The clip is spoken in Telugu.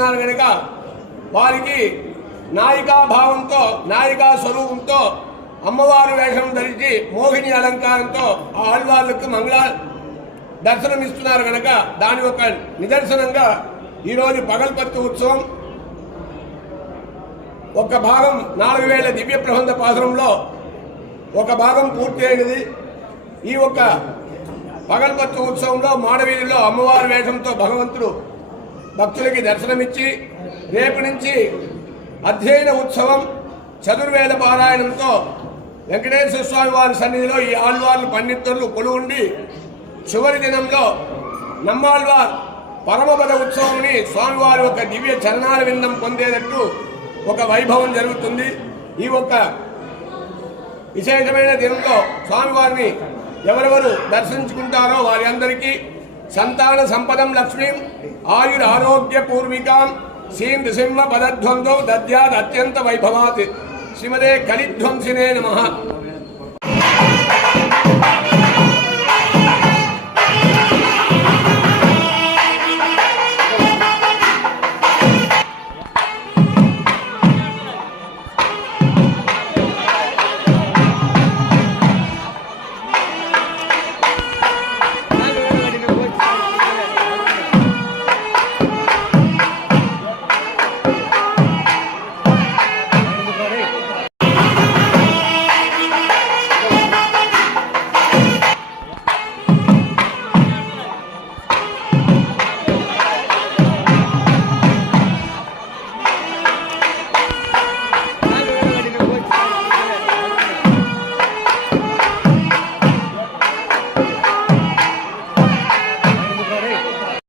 దర్శనమిస్తున్నారు కనుక వారికి నాయికా భావంతో నాయికా స్వరూపంతో అమ్మవారి వేషం ధరించి మోహిని అలంకారంతో ఆ ఆళ్వార్లకు మంగళ దర్శనమిస్తున్నారు కనుక దాని ఒక నిదర్శనంగా ఈరోజు పగల్పత్తు ఉత్సవం ఒక భాగం 4000 దివ్య ప్రబంధ పాసరంలో ఒక భాగం పూర్తి అయినది. ఈ ఒక పగల్పత్తు ఉత్సవంలో మాడవీధిలో అమ్మవారి వేషంతో భగవంతుడు భక్తులకి దర్శనమిచ్చి రేపు నుంచి అధ్యయన ఉత్సవం చతుర్వేద పారాయణంతో వెంకటేశ్వర స్వామి వారి సన్నిధిలో ఈ ఆళ్వార్లు పండితులు కొలువుండి చివరి దినంలో నమ్మాళ్వార్ పరమపద ఉత్సవంని స్వామివారి ఒక దివ్య చరణాల విందం పొందేటట్టు ఒక వైభవం జరుగుతుంది. ఈ ఒక విశేషమైన దినంలో స్వామివారిని ఎవరెవరు దర్శించుకుంటారో వారి అందరికీ సంతాన సంపదం లక్ష్మీం ఆయురారోగ్య పూర్వికాం శ్రీం నృసింహ పదధ్వందో దద్యాద్ అత్యంత వైభవాత్ శ్రీమదే కలిధ్వంసినే నమః.